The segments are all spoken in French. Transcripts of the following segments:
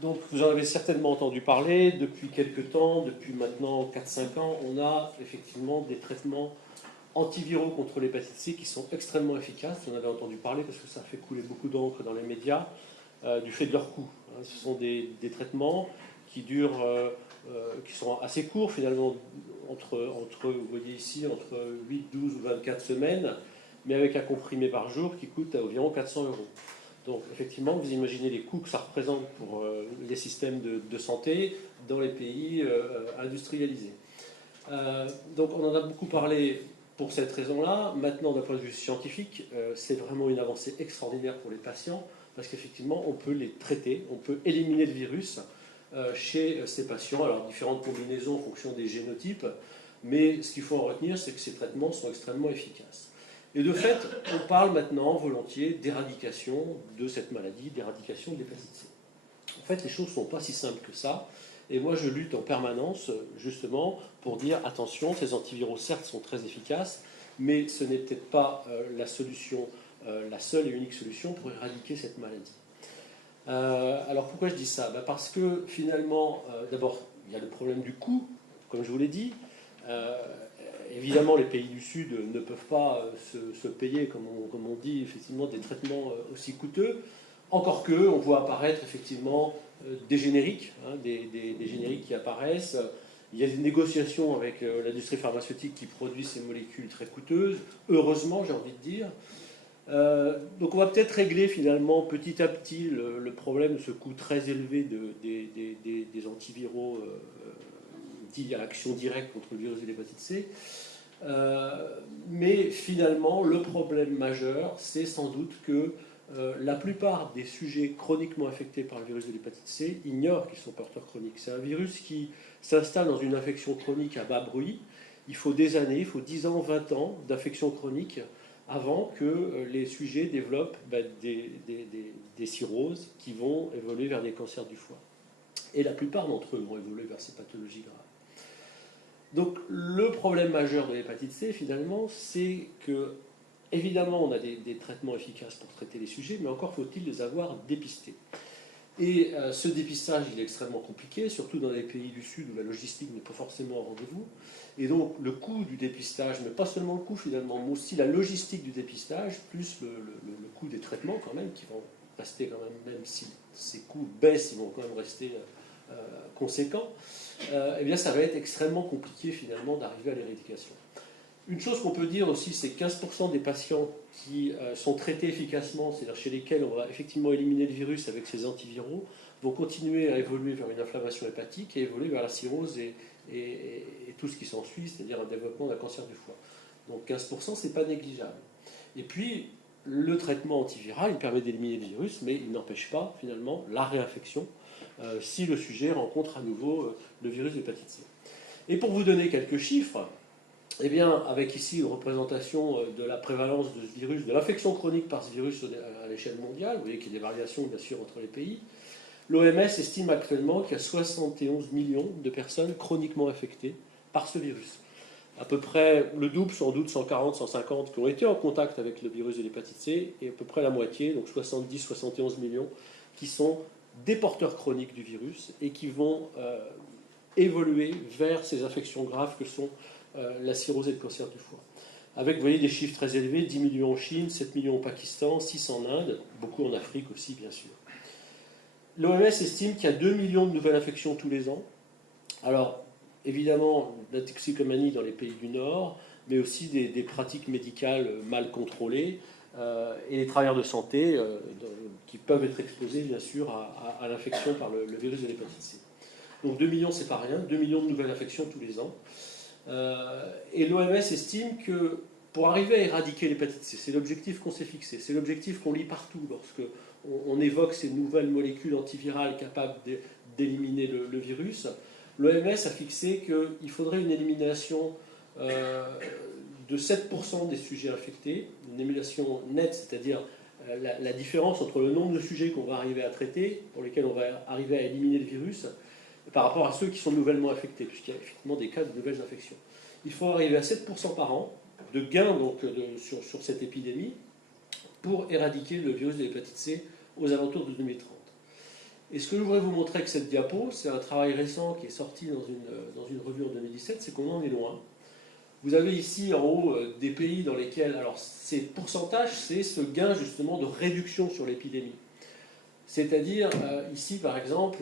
Donc, vous en avez certainement entendu parler depuis quelques temps, depuis maintenant 4-5 ans, on a effectivement des traitements antiviraux contre l'hépatite C qui sont extrêmement efficaces. Vous en avez entendu parler parce que ça fait couler beaucoup d'encre dans les médias du fait de leur coût. Ce sont des traitements qui durent, qui sont assez courts finalement, vous voyez ici, entre 8, 12 ou 24 semaines, mais avec un comprimé par jour qui coûte à environ 400 euros. Donc effectivement, vous imaginez les coûts que ça représente pour les systèmes de santé dans les pays industrialisés. Donc on en a beaucoup parlé pour cette raison-là. Maintenant, d'un point de vue scientifique, c'est vraiment une avancée extraordinaire pour les patients parce qu'effectivement, on peut les traiter, on peut éliminer le virus chez ces patients. Alors différentes combinaisons en fonction des génotypes, mais ce qu'il faut en retenir, c'est que ces traitements sont extrêmement efficaces. Et de fait, on parle maintenant volontiers d'éradication de cette maladie, d'éradication de l'hépatite C. En fait, les choses ne sont pas si simples que ça. Et moi, je lutte en permanence, justement, pour dire attention, ces antiviraux, certes, sont très efficaces, mais ce n'est peut-être pas la solution, la seule et unique solution pour éradiquer cette maladie. Alors, pourquoi je dis ça? Parce que finalement, d'abord, il y a le problème du coût, comme je vous l'ai dit. Évidemment, les pays du Sud ne peuvent pas se payer, comme on dit, effectivement, des traitements aussi coûteux. Encore que, on voit apparaître effectivement des génériques, des génériques qui apparaissent. Il y a des négociations avec l'industrie pharmaceutique qui produit ces molécules très coûteuses. Heureusement, j'ai envie de dire. Donc on va peut-être régler finalement petit à petit le problème de ce coût très élevé des antiviraux dits à action directe contre le virus de l'hépatite C. Mais finalement, le problème majeur, c'est sans doute que la plupart des sujets chroniquement affectés par le virus de l'hépatite C ignorent qu'ils sont porteurs chroniques. C'est un virus qui s'installe dans une infection chronique à bas bruit. Il faut des années, il faut 10 ans, 20 ans d'infection chronique avant que les sujets développent des cirrhoses qui vont évoluer vers des cancers du foie. Et la plupart d'entre eux vont évoluer vers ces pathologies graves. Donc le problème majeur de l'hépatite C, finalement, c'est que, évidemment, on a des traitements efficaces pour traiter les sujets, mais encore faut-il les avoir dépistés. Et ce dépistage, il est extrêmement compliqué, surtout dans les pays du Sud où la logistique n'est pas forcément au rendez-vous. Et donc le coût du dépistage, mais pas seulement le coût finalement, mais aussi la logistique du dépistage, plus le coût des traitements quand même, qui vont rester quand même si ces coûts baissent, ils vont quand même rester conséquents, eh bien ça va être extrêmement compliqué finalement d'arriver à l'éradication. Une chose qu'on peut dire aussi, c'est que 15% des patients qui sont traités efficacement, c'est-à-dire chez lesquels on va effectivement éliminer le virus avec ces antiviraux, vont continuer à évoluer vers une inflammation hépatique et évoluer vers la cirrhose et tout ce qui s'ensuit, c'est-à-dire un développement d'un cancer du foie. Donc 15%, c'est pas négligeable. Et puis, le traitement antiviral, il permet d'éliminer le virus, mais il n'empêche pas finalement la réinfection si le sujet rencontre à nouveau le virus de l'hépatite C. Et pour vous donner quelques chiffres, eh bien, avec ici une représentation de la prévalence de ce virus, de l'infection chronique par ce virus à l'échelle mondiale, vous voyez qu'il y a des variations bien sûr entre les pays, l'OMS estime actuellement qu'il y a 71 millions de personnes chroniquement affectées par ce virus. À peu près le double, sans doute 140, 150, qui ont été en contact avec le virus de l'hépatite C, et à peu près la moitié, donc 70, 71 millions, qui sont des porteurs chroniques du virus et qui vont évoluer vers ces infections graves que sont la cirrhose et le cancer du foie. Avec, vous voyez, des chiffres très élevés, 10 millions en Chine, 7 millions au Pakistan, 6 en Inde, beaucoup en Afrique aussi, bien sûr. L'OMS estime qu'il y a 2 millions de nouvelles infections tous les ans. Alors, évidemment, la toxicomanie dans les pays du Nord, mais aussi des pratiques médicales mal contrôlées et les travailleurs de santé qui peuvent être exposés, bien sûr, à l'infection par le virus de l'hépatite C. Donc 2 millions, c'est pas rien, 2 millions de nouvelles infections tous les ans. Et l'OMS estime que pour arriver à éradiquer l'hépatite C, c'est l'objectif qu'on s'est fixé, c'est l'objectif qu'on lit partout lorsque on évoque ces nouvelles molécules antivirales capables d'éliminer le virus. L'OMS a fixé qu'il faudrait une élimination de 7% des sujets infectés, une élimination nette, c'est-à-dire la différence entre le nombre de sujets qu'on va arriver à traiter, pour lesquels on va arriver à éliminer le virus, par rapport à ceux qui sont nouvellement affectés, puisqu'il y a effectivement des cas de nouvelles infections. Il faut arriver à 7% par an de gains donc, sur cette épidémie pour éradiquer le virus de l'hépatite C aux alentours de 2030. Et ce que je voudrais vous montrer avec cette diapo, c'est un travail récent qui est sorti dans une revue en 2017, c'est qu'on en est loin. Vous avez ici en haut des pays dans lesquels, alors ces pourcentages, c'est ce gain justement de réduction sur l'épidémie. C'est-à-dire, ici par exemple,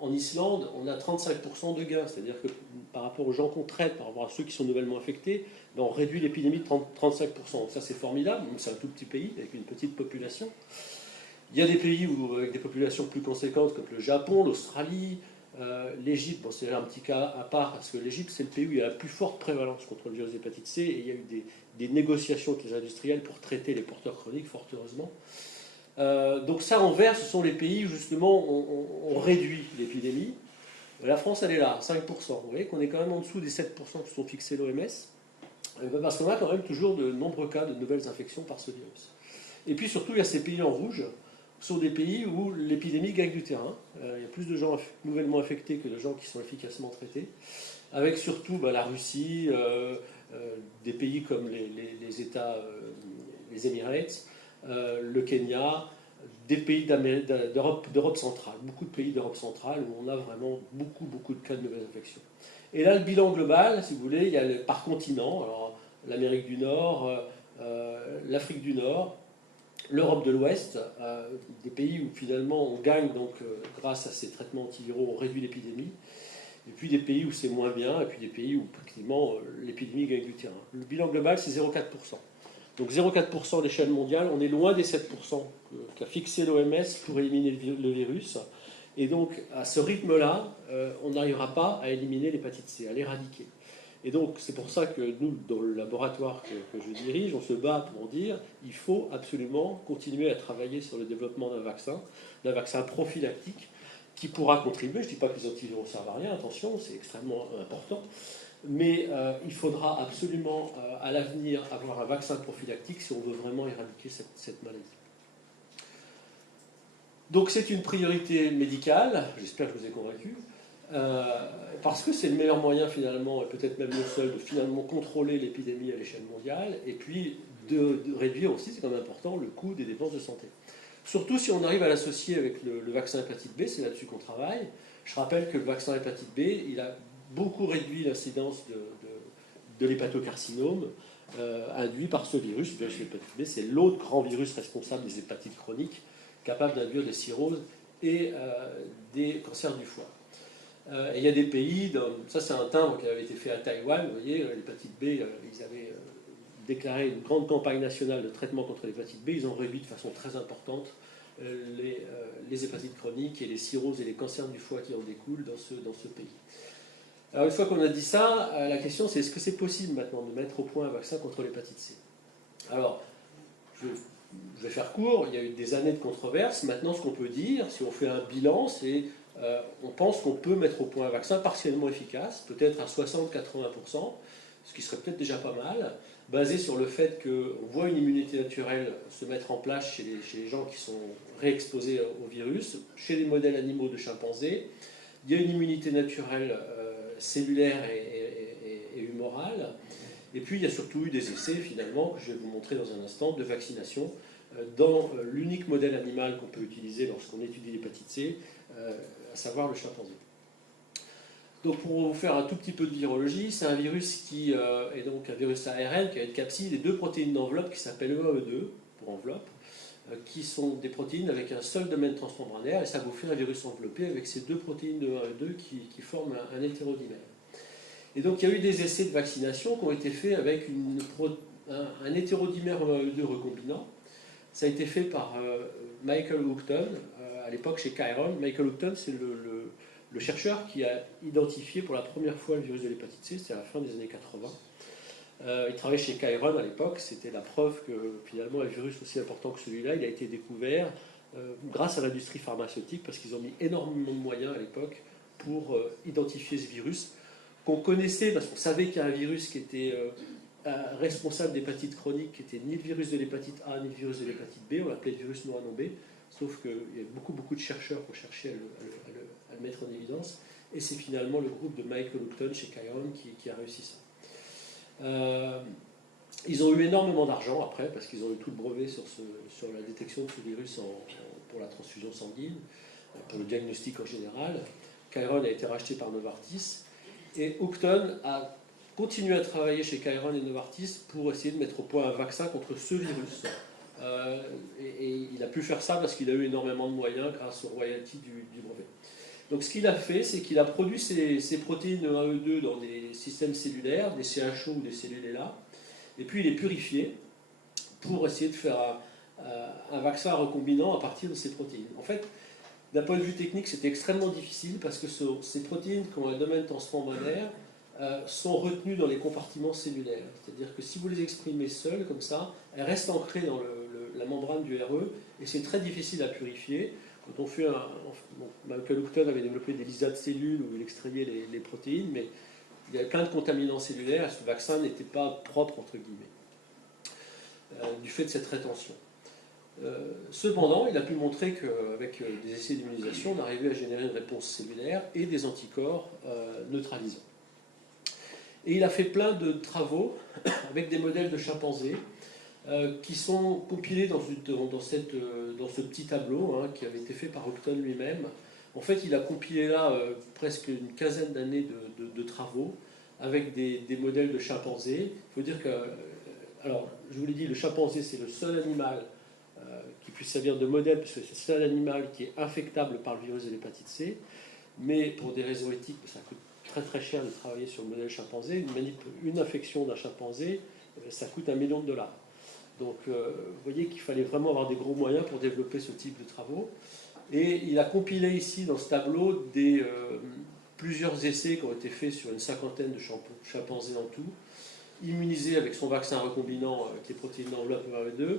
en Islande, on a 35% de gains, c'est-à-dire que par rapport aux gens qu'on traite, par rapport à ceux qui sont nouvellement infectés, ben, on réduit l'épidémie de 35%. Donc ça c'est formidable, c'est un tout petit pays avec une petite population. Il y a des pays avec des populations plus conséquentes comme le Japon, l'Australie, l'Égypte. Bon, c'est un petit cas à part parce que l'Égypte c'est le pays où il y a la plus forte prévalence contre le virus d'hépatite C et il y a eu des négociations avec les industriels pour traiter les porteurs chroniques, fort heureusement. Donc ça en vert, ce sont les pays où justement on réduit l'épidémie. La France elle est là, 5%. Vous voyez qu'on est quand même en dessous des 7% que sont fixés l'OMS. Parce qu'on a quand même toujours de nombreux cas de nouvelles infections par ce virus. Et puis surtout, il y a ces pays en rouge, sont des pays où l'épidémie gagne du terrain. Il y a plus de gens nouvellement infectés que de gens qui sont efficacement traités. Avec surtout la Russie, des pays comme les États, les Emirates, le Kenya, des pays d'Europe centrale, beaucoup de pays d'Europe centrale où on a vraiment beaucoup de cas de nouvelles infections. Et là, le bilan global, si vous voulez, il y a par continent, alors l'Amérique du Nord, l'Afrique du Nord, l'Europe de l'Ouest, des pays où finalement on gagne donc grâce à ces traitements antiviraux, on réduit l'épidémie, et puis des pays où c'est moins bien, et puis des pays où pratiquement l'épidémie gagne du terrain. Le bilan global, c'est 0,4%. Donc 0,4% à l'échelle mondiale, on est loin des 7% qu'a fixé l'OMS pour éliminer le virus. Et donc à ce rythme-là, on n'arrivera pas à éliminer l'hépatite C, à l'éradiquer. Et donc c'est pour ça que nous, dans le laboratoire que je dirige, on se bat pour dire qu'il faut absolument continuer à travailler sur le développement d'un vaccin prophylactique qui pourra contribuer. Je ne dis pas que les antiviraux ne servent à rien, attention, c'est extrêmement important. Mais il faudra absolument à l'avenir avoir un vaccin prophylactique si on veut vraiment éradiquer cette maladie. Donc c'est une priorité médicale, j'espère que je vous ai convaincu, parce que c'est le meilleur moyen finalement, et peut-être même le seul, de finalement contrôler l'épidémie à l'échelle mondiale, et puis de réduire aussi, c'est quand même important, le coût des dépenses de santé. Surtout si on arrive à l'associer avec le vaccin hépatite B, c'est là-dessus qu'on travaille. Je rappelle que le vaccin hépatite B, il a beaucoup réduit l'incidence de l'hépatocarcinome induit par ce virus. Le virus hépatite B, c'est l'autre grand virus responsable des hépatites chroniques, capable d'induire des cirrhoses et des cancers du foie. Et il y a des pays, ça c'est un timbre qui avait été fait à Taïwan, vous voyez, l'hépatite B, ils avaient déclaré une grande campagne nationale de traitement contre l'hépatite B, ils ont réduit de façon très importante les hépatites chroniques et les cirrhoses et les cancers du foie qui en découlent dans ce pays. Alors une fois qu'on a dit ça, la question c'est est-ce que c'est possible maintenant de mettre au point un vaccin contre l'hépatite C? Alors, je vais faire court, il y a eu des années de controverses. Maintenant, ce qu'on peut dire, si on fait un bilan, c'est on pense qu'on peut mettre au point un vaccin partiellement efficace, peut-être à 60-80%, ce qui serait peut-être déjà pas mal, basé sur le fait qu'on voit une immunité naturelle se mettre en place chez les gens qui sont réexposés au virus, chez les modèles animaux de chimpanzés. Il y a une immunité naturelle cellulaire et humorale. Et puis il y a surtout eu des essais, finalement, que je vais vous montrer dans un instant, de vaccination dans l'unique modèle animal qu'on peut utiliser lorsqu'on étudie l'hépatite C, à savoir le chimpanzé. Donc pour vous faire un tout petit peu de virologie, c'est un virus qui est donc un virus ARN qui a une capside et deux protéines d'enveloppe qui s'appellent E1 E2 pour enveloppe, qui sont des protéines avec un seul domaine transmembranaire, et ça vous fait un virus enveloppé avec ces deux protéines de E1 E2 qui forment un hétérodimère. Et donc il y a eu des essais de vaccination qui ont été faits avec un hétérodimère E1 E2 recombinant. Ça a été fait par Michael Houghton, à l'époque chez Chiron. Michael Houghton, c'est le chercheur qui a identifié pour la première fois le virus de l'hépatite C, c'était à la fin des années 80. Il travaillait chez Chiron à l'époque, c'était la preuve que finalement un virus aussi important que celui-là, il a été découvert grâce à l'industrie pharmaceutique, parce qu'ils ont mis énormément de moyens à l'époque pour identifier ce virus, qu'on connaissait, parce qu'on savait qu'il y a un virus qui était responsable d'hépatite chronique, qui était ni le virus de l'hépatite A, ni le virus de l'hépatite B, on l'appelait le virus noir non B, sauf qu'il y a beaucoup de chercheurs qui ont cherché à le mettre en évidence, et c'est finalement le groupe de Michael Houghton chez Chiron qui a réussi ça. Ils ont eu énormément d'argent après, parce qu'ils ont eu tout le brevet sur la détection de ce virus pour la transfusion sanguine, pour le diagnostic en général. Chiron a été racheté par Novartis. Et Houghton a continué à travailler chez Chiron et Novartis pour essayer de mettre au point un vaccin contre ce virus. Et il a pu faire ça parce qu'il a eu énormément de moyens grâce au royalty du brevet. Donc ce qu'il a fait, c'est qu'il a produit ces protéines E1E2 dans des systèmes cellulaires, des CHO ou des cellules ELA, et puis il les purifié pour essayer de faire un vaccin recombinant à partir de ces protéines. En fait, d'un point de vue technique, c'était extrêmement difficile parce que ces protéines qui ont un domaine transmembranaire sont retenues dans les compartiments cellulaires. C'est-à-dire que si vous les exprimez seules, comme ça, elles restent ancrées dans la membrane du RE et c'est très difficile à purifier. Quand on fait Michael Houghton avait développé des lysats de cellules où il extrayait les protéines, mais il y avait plein de contaminants cellulaires et ce vaccin n'était pas propre, entre guillemets, du fait de cette rétention. Cependant, il a pu montrer qu'avec des essais d'immunisation, on arrivait à générer une réponse cellulaire et des anticorps neutralisants. Et il a fait plein de travaux avec des modèles de chimpanzés qui sont compilés dans ce petit tableau qui avait été fait par Houghton lui-même. En fait, il a compilé là presque une quinzaine d'années de travaux avec des modèles de chimpanzés. Il faut dire que, alors, je vous l'ai dit, le chimpanzé, c'est le seul animal qui puisse servir de modèle, parce que c'est le seul animal qui est infectable par le virus de l'hépatite C, mais pour des raisons éthiques, ça coûte très très cher de travailler sur le modèle chimpanzé. Une infection d'un chimpanzé, ça coûte $1 million. Donc vous voyez qu'il fallait vraiment avoir des gros moyens pour développer ce type de travaux. Et il a compilé ici dans ce tableau plusieurs essais qui ont été faits sur une cinquantaine de chimpanzés en tout, immunisés avec son vaccin recombinant qui est protéine d'enveloppe E2.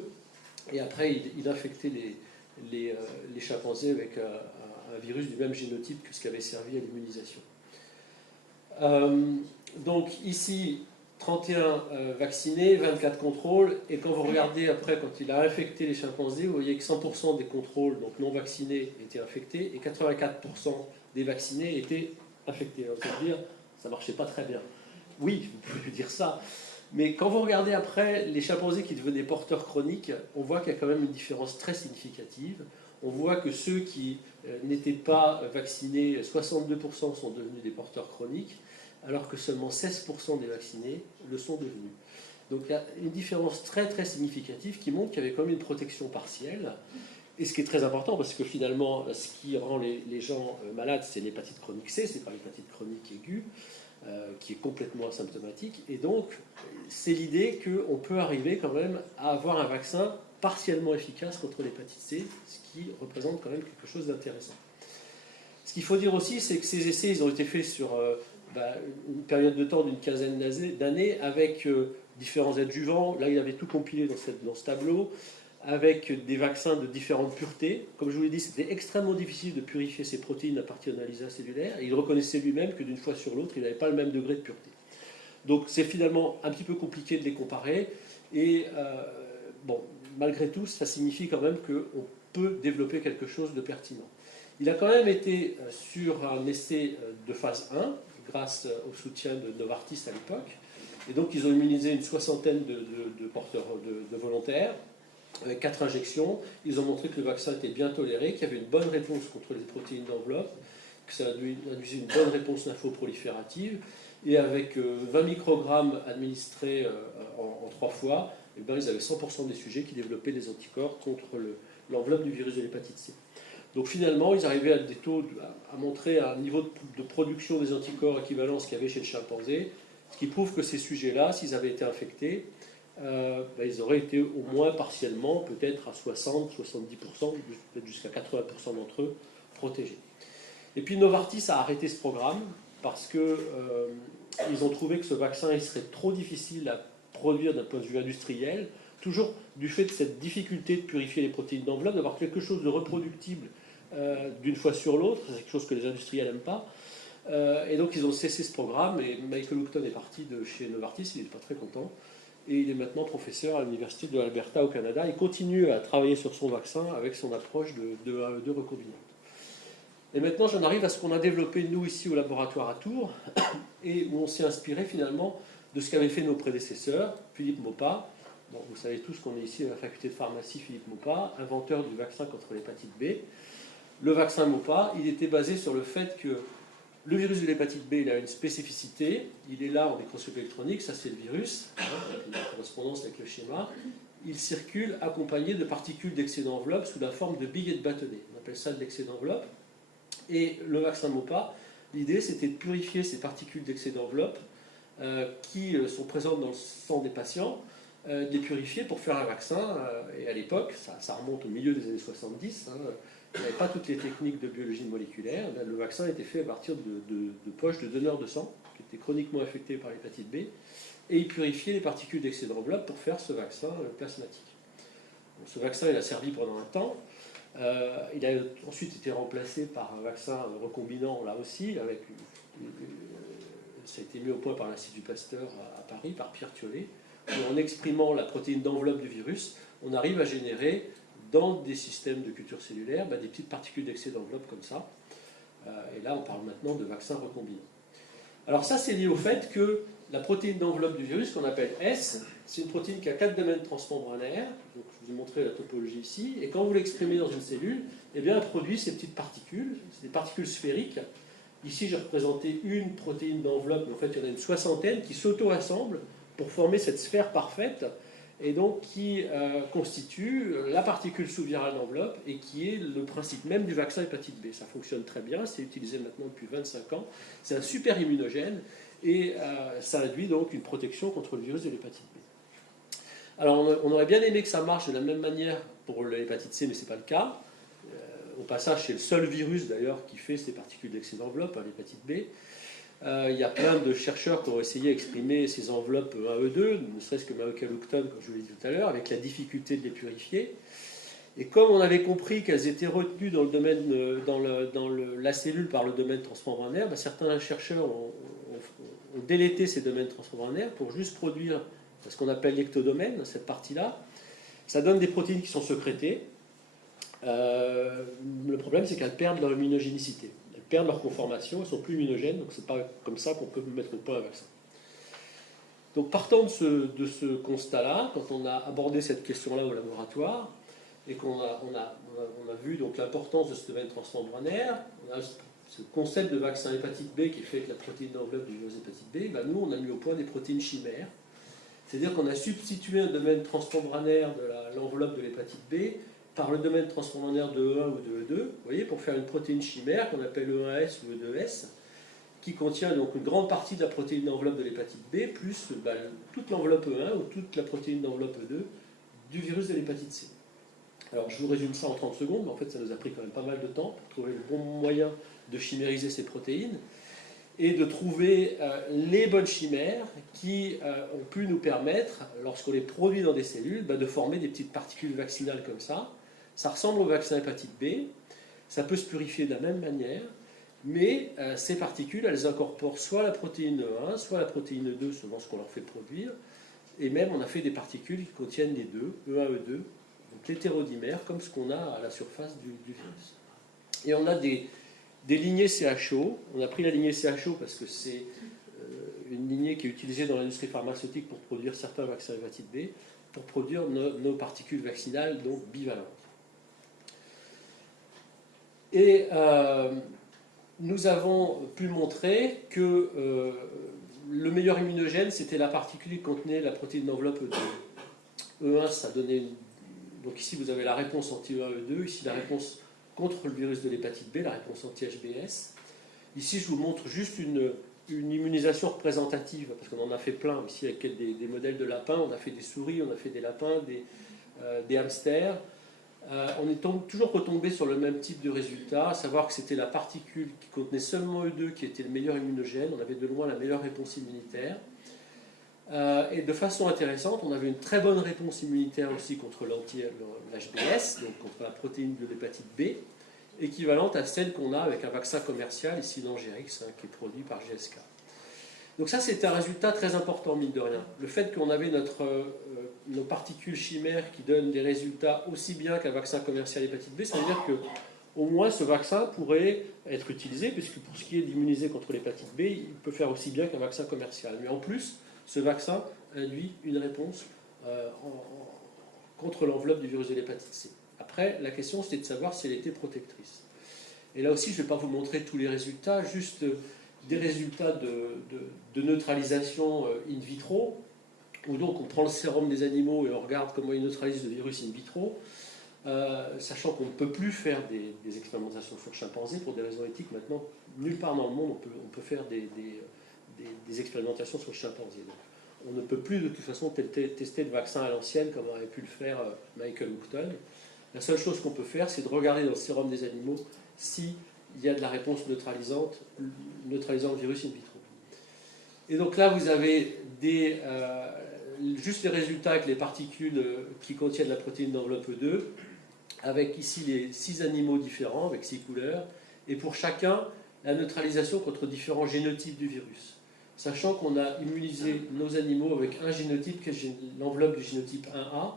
Et après, il infectait les chimpanzés avec un virus du même génotype que ce qui avait servi à l'immunisation. Donc ici, 31 vaccinés, 24 contrôles, et quand vous regardez après, quand il a infecté les chimpanzés, vous voyez que 100% des contrôles, donc non vaccinés, étaient infectés, et 84% des vaccinés étaient infectés. Alors vous allez dire, ça ne marchait pas très bien. Oui, vous pouvez dire ça, mais quand vous regardez après les chimpanzés qui devenaient porteurs chroniques, on voit qu'il y a quand même une différence très significative. On voit que ceux qui n'étaient pas vaccinés, 62% sont devenus des porteurs chroniques, alors que seulement 16% des vaccinés le sont devenus. Donc il y a une différence très très significative qui montre qu'il y avait quand même une protection partielle. Et ce qui est très important, parce que finalement, ce qui rend les gens malades, c'est l'hépatite chronique C, c'est pas l'hépatite chronique aiguë, qui est complètement asymptomatique. Et donc, c'est l'idée qu'on peut arriver quand même à avoir un vaccin partiellement efficace contre l'hépatite C, ce qui représente quand même quelque chose d'intéressant. Ce qu'il faut dire aussi, c'est que ces essais, ils ont été faits sur une période de temps d'une quinzaine d'années avec différents adjuvants. Là, il avait tout compilé dans ce tableau, avec des vaccins de différentes puretés. Comme je vous l'ai dit, c'était extrêmement difficile de purifier ces protéines à partir d'un ELISA cellulaire. Et il reconnaissait lui-même que d'une fois sur l'autre, il n'avait pas le même degré de pureté. Donc c'est finalement un petit peu compliqué de les comparer. Et malgré tout, ça signifie quand même qu'on peut développer quelque chose de pertinent. Il a quand même été sur un essai de phase 1, grâce au soutien de Novartis à l'époque. Et donc ils ont immunisé une soixantaine de porteurs de volontaires, avec 4 injections. Ils ont montré que le vaccin était bien toléré, qu'il y avait une bonne réponse contre les protéines d'enveloppe, que ça induisait une bonne réponse lymphoproliférative. Et avec 20 microgrammes administrés en 3 fois, ils avaient 100% des sujets qui développaient des anticorps contre l'enveloppe du virus de l'hépatite C. Donc finalement, ils arrivaient à des taux, à montrer un niveau de production des anticorps équivalent à ce qu'il y avait chez le chimpanzé, ce qui prouve que ces sujets-là, s'ils avaient été infectés, ils auraient été au moins partiellement, peut-être à 60, 70%, peut-être jusqu'à 80% d'entre eux, protégés. Et puis Novartis a arrêté ce programme parce qu'ils ont trouvé que ce vaccin il serait trop difficile à produire d'un point de vue industriel, toujours du fait de cette difficulté de purifier les protéines d'enveloppe, d'avoir quelque chose de reproductible d'une fois sur l'autre, c'est quelque chose que les industriels n'aiment pas. Et donc ils ont cessé ce programme et Michael Houghton est parti de chez Novartis, il n'est pas très content. Et il est maintenant professeur à l'université de l'Alberta au Canada. Il continue à travailler sur son vaccin avec son approche de E2 recombinante. Et maintenant, j'en arrive à ce qu'on a développé, nous, ici au laboratoire à Tours, et où on s'est inspiré finalement de ce qu'avaient fait nos prédécesseurs. Philippe Maupas, bon, vous savez tous qu'on est ici à la faculté de pharmacie Philippe Maupas, inventeur du vaccin contre l'hépatite B. Le vaccin Maupas, il était basé sur le fait que le virus de l'hépatite B, il a une spécificité, il est là en microscopie électronique, ça c'est le virus, avec une correspondance avec le schéma. Il circule accompagné de particules d'excès d'enveloppe sous la forme de billets de bâtonnet. On appelle ça de l'excès d'enveloppe. Et le vaccin Maupas, l'idée c'était de purifier ces particules d'excès d'enveloppe qui sont présentes dans le sang des patients, de les purifier pour faire un vaccin. Et à l'époque, ça remonte au milieu des années 70, il n'y avait pas toutes les techniques de biologie moléculaire. Le vaccin était fait à partir de poches de donneurs de sang qui étaient chroniquement infectés par l'hépatite B, et il purifiait les particules d'excès d'enveloppe pour faire ce vaccin plasmatique. Donc, ce vaccin il a servi pendant un temps. Il a ensuite été remplacé par un vaccin recombinant, là aussi, ça a été mis au point par l'Institut Pasteur à Paris, par Pierre Thiollet, où en exprimant la protéine d'enveloppe du virus, on arrive à générer dans des systèmes de culture cellulaire des petites particules d'excès d'enveloppe comme ça. Et là, on parle maintenant de vaccins recombinants. Alors ça, c'est lié au fait que la protéine d'enveloppe du virus, qu'on appelle S, c'est une protéine qui a 4 domaines transmembranaires. Donc, je vous ai montré la topologie ici. Et quand vous l'exprimez dans une cellule, eh bien, elle produit ces petites particules. C'est des particules sphériques. Ici, j'ai représenté une protéine d'enveloppe, mais en fait, il y en a une soixantaine qui s'auto-assemblent pour former cette sphère parfaite, et donc qui constitue la particule sous-virale d'enveloppe et qui est le principe même du vaccin hépatite B. Ça fonctionne très bien, c'est utilisé maintenant depuis 25 ans. C'est un super immunogène et ça induit donc une protection contre le virus de l'hépatite B. Alors on aurait bien aimé que ça marche de la même manière pour l'hépatite C, mais ce n'est pas le cas. Au passage, c'est le seul virus d'ailleurs qui fait ces particules d'excès d'enveloppe, l'hépatite B. Il y a plein de chercheurs qui ont essayé d'exprimer ces enveloppes 1E2, ne serait-ce que Michael Houghton, comme je vous l'ai dit tout à l'heure, avec la difficulté de les purifier. Et comme on avait compris qu'elles étaient retenues dans le domaine, la cellule par le domaine transmembranaire, certains chercheurs ont délété ces domaines transmembranaires pour juste produire ce qu'on appelle l'ectodomaine, cette partie-là. Ça donne des protéines qui sont sécrétées. Le problème, c'est qu'elles perdent leur immunogénicité. Elles perdent leur conformation, elles ne sont plus immunogènes, donc c'est pas comme ça qu'on peut mettre au point un vaccin. Donc partant de ce constat-là, quand on a abordé cette question-là au laboratoire, et qu'on a vu donc l'importance de ce domaine transmembranaire, on a ce concept de vaccin hépatite B qui fait avec la protéine d'enveloppe du virus hépatite B, nous on a mis au point des protéines chimères. C'est-à-dire qu'on a substitué un domaine transmembranaire de l'enveloppe de l'hépatite B par le domaine transmembranaire de E1 ou de E2, vous voyez, pour faire une protéine chimère qu'on appelle E1S ou E2S, qui contient donc une grande partie de la protéine d'enveloppe de l'hépatite B, plus toute l'enveloppe E1 ou toute la protéine d'enveloppe E2 du virus de l'hépatite C. Alors je vous résume ça en 30 secondes, mais en fait ça nous a pris quand même pas mal de temps pour trouver le bon moyen de chimériser ces protéines et de trouver les bonnes chimères qui ont pu nous permettre, lorsqu'on les produit dans des cellules, de former des petites particules vaccinales comme ça. Ça ressemble au vaccin hépatite B, ça peut se purifier de la même manière, mais ces particules, elles incorporent soit la protéine E1, soit la protéine E2, selon ce qu'on leur fait produire, et même on a fait des particules qui contiennent les deux, E1, E2, donc l'hétérodimère, comme ce qu'on a à la surface du virus. Et on a des lignées CHO. On a pris la lignée CHO parce que c'est une lignée qui est utilisée dans l'industrie pharmaceutique pour produire certains vaccins hépatite B, pour produire nos particules vaccinales, donc bivalentes. Et nous avons pu montrer que le meilleur immunogène, c'était la particule qui contenait la protéine d'enveloppe E2. E1, ça donnait... Donc ici, vous avez la réponse anti-E1, E2. Ici, la réponse contre le virus de l'hépatite B, la réponse anti-HBS. Ici, je vous montre juste une immunisation représentative, parce qu'on en a fait plein ici avec des modèles de lapins. On a fait des souris, on a fait des lapins, des hamsters. On est toujours retombé sur le même type de résultat, à savoir que c'était la particule qui contenait seulement E2 qui était le meilleur immunogène. On avait de loin la meilleure réponse immunitaire. Et de façon intéressante, on avait une très bonne réponse immunitaire aussi contre l'HBS, donc contre la protéine de l'hépatite B, équivalente à celle qu'on a avec un vaccin commercial, ici l'Angérix, qui est produit par GSK. Donc ça, c'est un résultat très important, mine de rien. Le fait qu'on avait nos particules chimères qui donnent des résultats aussi bien qu'un vaccin commercial hépatite B, ça veut dire qu'au moins ce vaccin pourrait être utilisé, puisque pour ce qui est d'immuniser contre l'hépatite B, il peut faire aussi bien qu'un vaccin commercial. Mais en plus, ce vaccin induit une réponse contre l'enveloppe du virus de l'hépatite C. Après, la question c'était de savoir si elle était protectrice. Et là aussi, je ne vais pas vous montrer tous les résultats, juste des résultats de neutralisation in vitro, où donc on prend le sérum des animaux et on regarde comment ils neutralisent le virus in vitro, sachant qu'on ne peut plus faire des expérimentations sur chimpanzés pour des raisons éthiques. Maintenant, nulle part dans le monde on peut faire des expérimentations sur chimpanzés. Donc, on ne peut plus de toute façon tester de vaccin à l'ancienne comme aurait pu le faire Michael Houghton. La seule chose qu'on peut faire, c'est de regarder dans le sérum des animaux s'il y a de la réponse neutralisant le virus in vitro. Et donc là, vous avez juste les résultats avec les particules qui contiennent la protéine d'enveloppe E2, avec ici les 6 animaux différents, avec 6 couleurs, et pour chacun, la neutralisation contre différents génotypes du virus. Sachant qu'on a immunisé nos animaux avec un génotype qui est l'enveloppe du génotype 1A,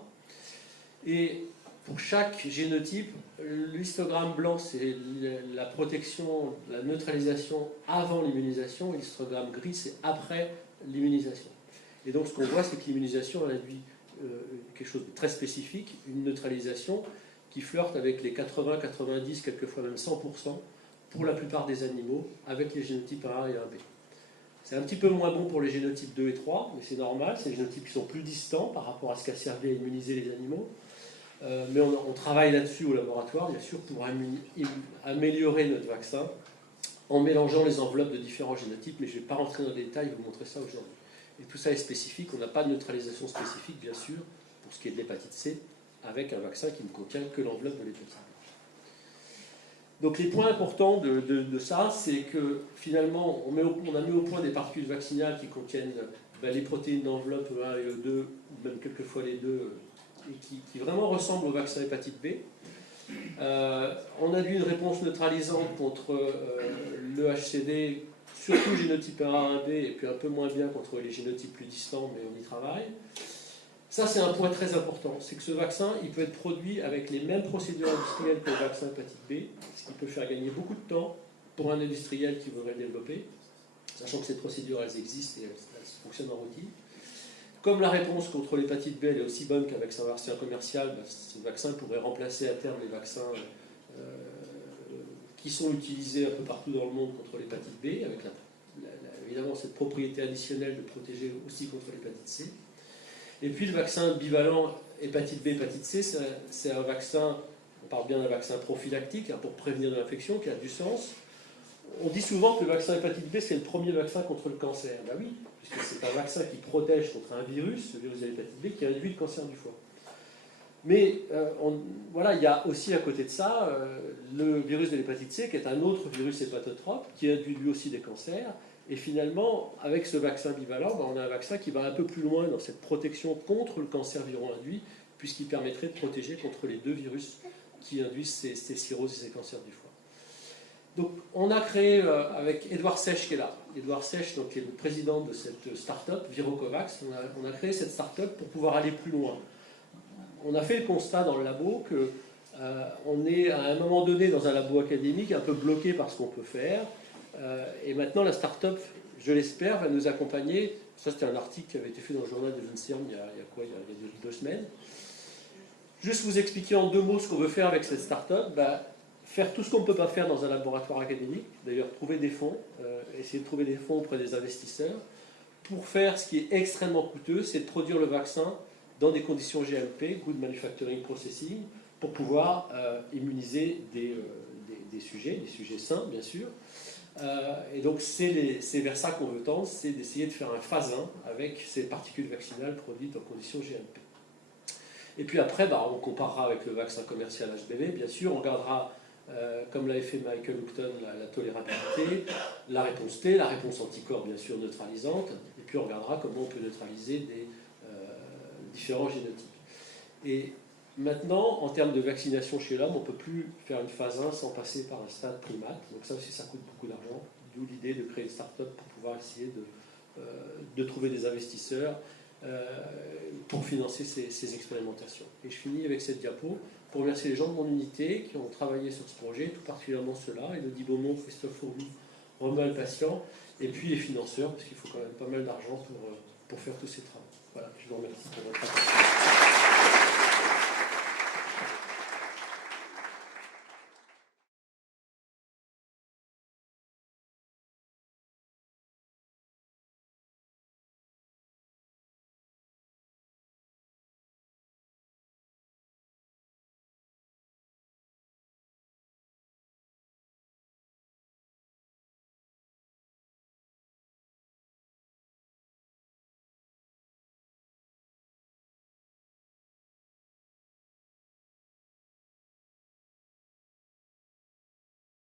et pour chaque génotype, l'histogramme blanc, c'est la protection, la neutralisation avant l'immunisation, et l'histogramme gris, c'est après l'immunisation. Et donc ce qu'on voit, c'est que l'immunisation induit quelque chose de très spécifique, une neutralisation qui flirte avec les 80, 90, quelquefois même 100% pour la plupart des animaux, avec les génotypes 1A et 1B. C'est un petit peu moins bon pour les génotypes 2 et 3, mais c'est normal, c'est des génotypes qui sont plus distants par rapport à ce qu'a servi à immuniser les animaux. Mais on travaille là-dessus au laboratoire, bien sûr, pour améliorer notre vaccin en mélangeant les enveloppes de différents génotypes, mais je ne vais pas rentrer dans les détails, je vais vous montrer ça aujourd'hui. Et tout ça est spécifique, on n'a pas de neutralisation spécifique, bien sûr, pour ce qui est de l'hépatite C, avec un vaccin qui ne contient que l'enveloppe de l'hépatite. Donc les points importants de ça, c'est que finalement, on a mis au point des particules vaccinales qui contiennent les protéines d'enveloppe E1 et E2, ou même quelquefois les deux, et qui vraiment ressemblent au vaccin hépatite B. On a vu une réponse neutralisante contre le HCD, surtout génotype 1A, 1B, et puis un peu moins bien contre les génotypes plus distants, mais on y travaille. Ça, c'est un point très important, c'est que ce vaccin, il peut être produit avec les mêmes procédures industrielles que le vaccin hépatite B, ce qui peut faire gagner beaucoup de temps pour un industriel qui voudrait le développer, sachant que ces procédures, elles existent et elles fonctionnent en routine. Comme la réponse contre l'hépatite B elle est aussi bonne qu'avec un vaccin commercial, ce vaccin pourrait remplacer à terme les vaccins qui sont utilisés un peu partout dans le monde contre l'hépatite B, avec évidemment cette propriété additionnelle de protéger aussi contre l'hépatite C. Et puis le vaccin bivalent hépatite B, hépatite C, c'est un vaccin, on parle bien d'un vaccin prophylactique pour prévenir de l'infection, qui a du sens. On dit souvent que le vaccin hépatite B, c'est le premier vaccin contre le cancer. Ben oui, puisque c'est un vaccin qui protège contre un virus, le virus de l'hépatite B, qui induit le cancer du foie. Mais voilà, il y a aussi à côté de ça le virus de l'hépatite C, qui est un autre virus hépatotrope, qui induit lui aussi des cancers. Et finalement, avec ce vaccin bivalent, on a un vaccin qui va un peu plus loin dans cette protection contre le cancer virus induit, puisqu'il permettrait de protéger contre les deux virus qui induisent ces cirrhoses et ces cancers du foie. Donc, on a créé avec Édouard Sèche qui est là. Édouard Sèche, donc, qui est le président de cette start-up, Virocovax. On a créé cette start-up pour pouvoir aller plus loin. On a fait le constat dans le labo qu'on est à un moment donné dans un labo académique un peu bloqué par ce qu'on peut faire. Et maintenant, la start-up, je l'espère, va nous accompagner. Ça, c'était un article qui avait été fait dans le journal de l'INSERM il y a 2 semaines. Juste vous expliquer en 2 mots ce qu'on veut faire avec cette start-up. Faire tout ce qu'on ne peut pas faire dans un laboratoire académique, d'ailleurs trouver des fonds, essayer de trouver des fonds auprès des investisseurs, pour faire ce qui est extrêmement coûteux, c'est de produire le vaccin dans des conditions GMP, Good Manufacturing Processing, pour pouvoir immuniser des sujets sains, bien sûr. Et donc c'est vers ça qu'on veut tendre, c'est d'essayer de faire un phase 1 avec ces particules vaccinales produites en conditions GMP. Et puis après, on comparera avec le vaccin commercial HBV, bien sûr, on regardera, comme l'avait fait Michael Houghton, la tolérabilité, la réponse T, la réponse anticorps, bien sûr, neutralisante, et puis on regardera comment on peut neutraliser des différents génotypes. Et maintenant, en termes de vaccination chez l'homme, on ne peut plus faire une phase 1 sans passer par un stade primate. Donc ça aussi, ça coûte beaucoup d'argent. D'où l'idée de créer une start-up pour pouvoir essayer de trouver des investisseurs pour financer ces expérimentations. Et je finis avec cette diapo pour remercier les gens de mon unité qui ont travaillé sur ce projet, tout particulièrement ceux-là, Elodie Beaumont, Christophe Fourmy, Romuald Patient, et puis les financeurs, parce qu'il faut quand même pas mal d'argent pour faire tous ces travaux. Voilà, je vous remercie pour votre attention.